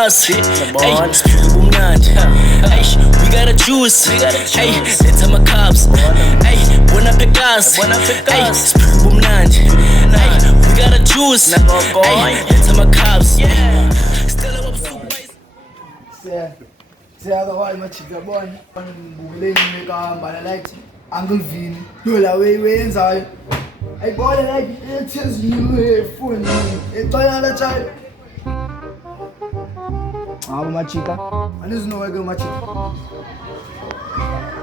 Kasi, ay, umnandi, ay, we got a juice, ay, let's have my cups, ay, wanna pick us, ay, umnandi, ay, we got a juice, ay, let's have my cups, Siyakawali machika bona ngibuleni kahamba la light angivini yola wenzayo ayibona like ethezini phone ecela la child hawo machika anizinoweke machika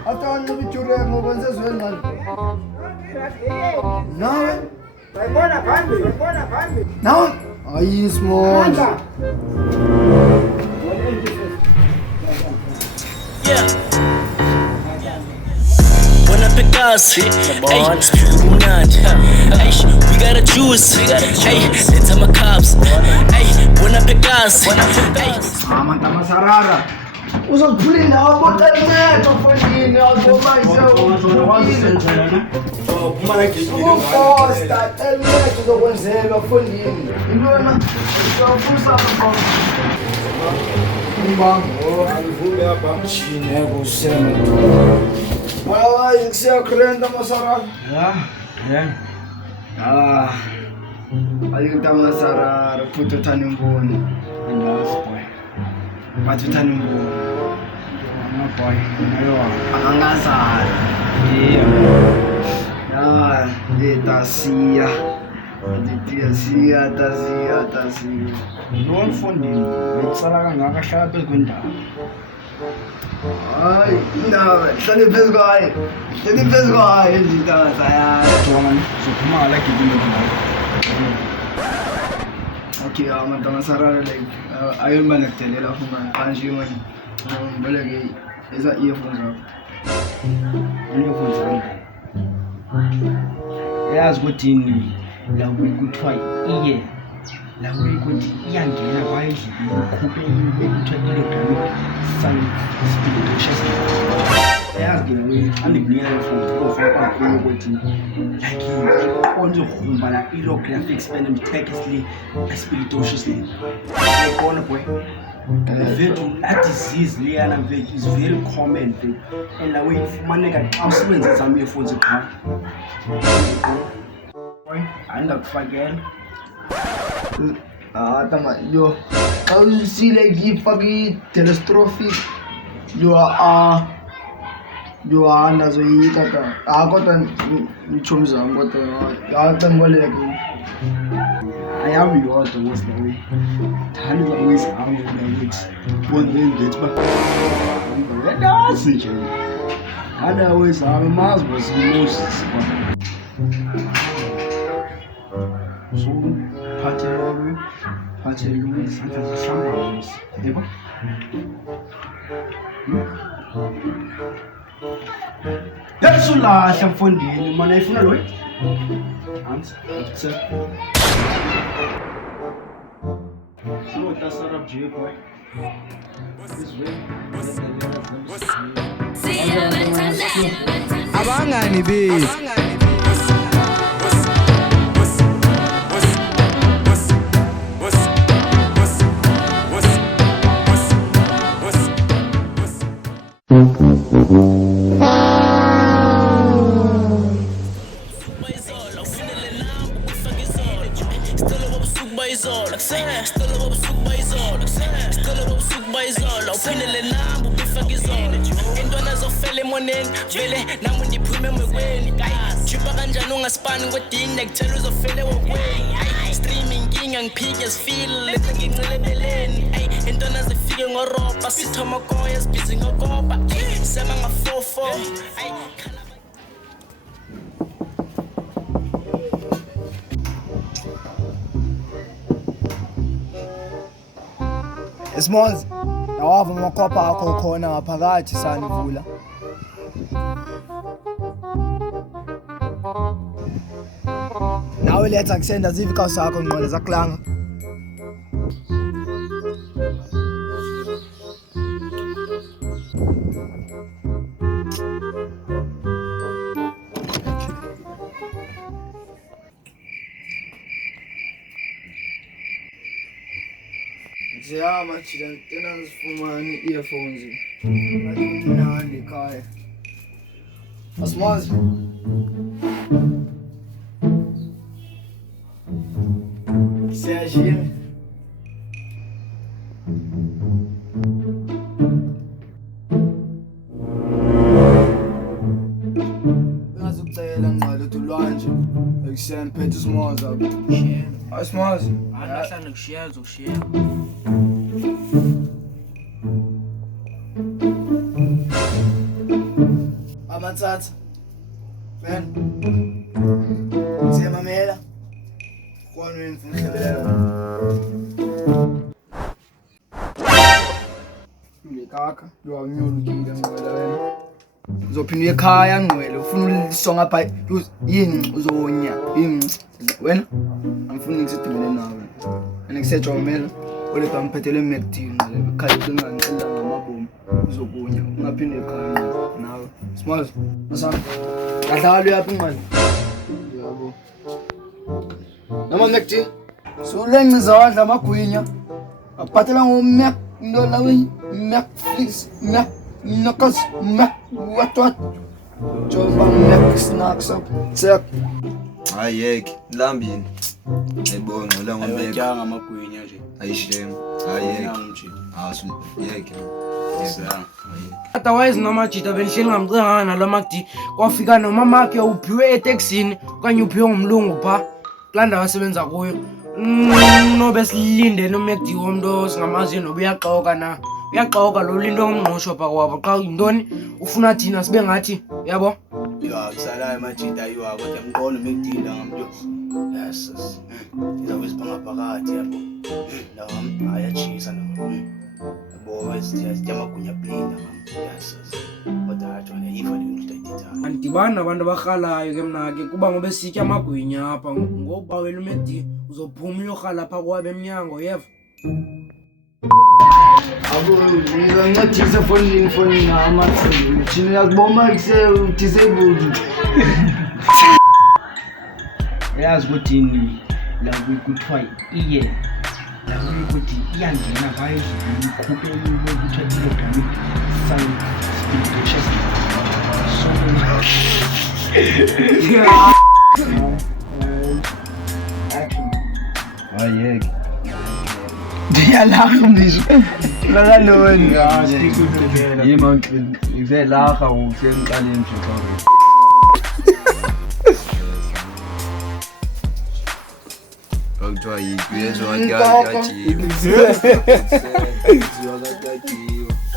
after nibijure ngokwenza zwenqala nawe bayibona phambi nawe ayi small wanna pick us, ay, umnandi, ay, we got a juice, ay, let's have my cups, ay, wanna pick us, ay, mama masarara uzophulile awabotaleto fonini azomayiseosta eleto zokwenzelwa fonini intona uzofusa umbango alivume apha mtshini ekusema hayi kusiyakrenta masarara ayikuta masarara futhi uthanda imboni but uthanda imboni amaboy angangazali tasiya lo mfundini bekusala kangaka hlala phezu kwendawo hayi indaba hlale phezu kwayo jonga zophuma ngala gibile okay amantomasarara like ayoniba nekudelela fungani qanshi mani ngibeleke eza earphones apho earphones yazi ukuthi ini la kuthiwa iye la ukuthi iyangena kwayendlini ukhuphe ekuthiwa ilogram spirituous yazi ke la andikunika earphones ofaka kakhulu ukuthi like konje khumba la holographic spectrum technically spirituously ikona boy vethu la disease liyana vethu is very common vethu and la way ifumaneka xa usebenzisa ama earphones qha andakufakela tama yo xa usile ngifake telestrophic yo andazoyika ta kodwa nichomi zami kodwa qemboleke ayabi yodwa ngosilawe thani zawuyizami ukuthi bonke ngithi ba yadazi nje hada wezami mazi bosimusis so phathelwe isandla sihlanganisa yebo yasulahla mfondini mana ifuna lo hands tse so tasarab je boy this way abangani bethu uphindele nami ubifaka izolo intwana zofela emoneni vele nami ndiphume emekweni jipa kanjani ungasipani kodini nekutshela uzofela ewokweni streaming inkinga ngiphike sifile letha ngincelebeleni intwana zifike ngoroba sithoma koya sibhizi ngokoba sema nga-4-4 Smalls Awava amakhopha akho khona ngaphakathi sanivula. Nawe letha kusenda zivika sakho ngqola zakulanga. Ziyama thina tena sifumane earphones. Nandi ekhaya. Asmazi. Siyashini. Ngazocela ngqala uthulwanje. Ekuseni phethe Smazi apha. Asmazi. Angahlala kushiya uzokushiya. Amathatha. Ben. Siyamamela. Kwanweni mfundlebelela. Ngekaka, uyawunyulukile ngqwela wena. Uzophinda ekhaya ngqwele, ufuna ulisonga pha yini uzonya. Yini wena? Angifuni ngisedibene nawe. Ngikusejomela. Ole bamphathele McD ngqwele. Ekhaya ngicela ngamabomu. Uzokunya, ungaphinde ekhaya nawe. Smazi, asana. Kadlala uyaphi ngqwele? Yabo. Nama McD. Sulengiza wadla amagwinya. Aphathela ngoMac into lawe Netflix, Nakos, what? Joba Mac snacks up. Check. Hayeke, lambini. Ayibona ngola ngomeka. Ayojanga amagwinya nje. Ayishem. Hayeke. Nje. Asu, yeke. Yesana. Otherwise noma jita benhleli ngamcengana nalomakdi kwafika noma makhe uphiwe etaxini okanye uphiwe ngumlungu pha kulanda wasebenza kuyo. No besilinde no McD womnto singamazi noba uyaxoka na. Uyaxoka lo linto ngomngqosho pha kwabo xa yintoni ufuna thina sibe ngathi yabo. Ya kusalayo majita ayiwa kodwa mqolo mekudinda ngamuntu. Yes. Izawube sibanga phakathi yabo. Lawa ayachisa nawo. Yabo wesithi amagunya blinda ngamuntu. Yes. Kodwa ajona ifa into ayithatha. Andibani nabantu abarhalayo ke mna ke kuba ngobe sitya amagwinya apha ngoba wena uMcD uzophuma uyorhala pha kwabe emnyango yeva. Abo ngizancedisa fonini amathini. Thina yakuboma disabled. Yazi ukuthi ni la kuthiwa iye la ukuthi iyangena phezulu ikhuphe into ukuthi kilogram sale speed Hayeke. Ndiyalaha mnisho. Lakaloni. Yima ngizelaha usengiqaleni nje xa. Kuthiwa yizwa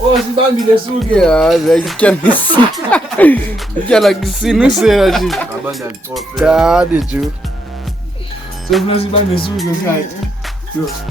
Oh sibambile suke yazi ayityala kisinusela nje. abantu alicofe. Dade jo. So mna sibambe suke singayi. Yazi.